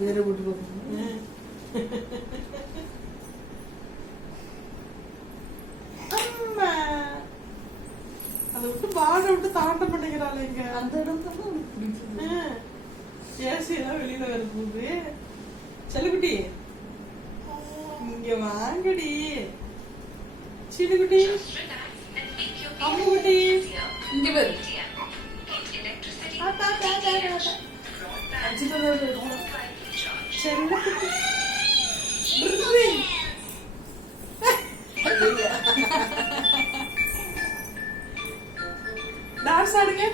வேற விட்டு போகணும். அம்மா அதை விட்டு பாட விட்டு தாண்ட மாட்டேங்கிறாள். இங்க அந்த இடம் தான் உனக்கு பிடிச்சது. ஏசி எல்லாம் வெளியில வரும்போது செல்லுக்குட்டி இங்க வாங்கடி. சீனுக்குட்டி அம்முக்குட்டி இங்க பேரு செல்லுக்குட்டி டான்ஸ் ஆடுங்க.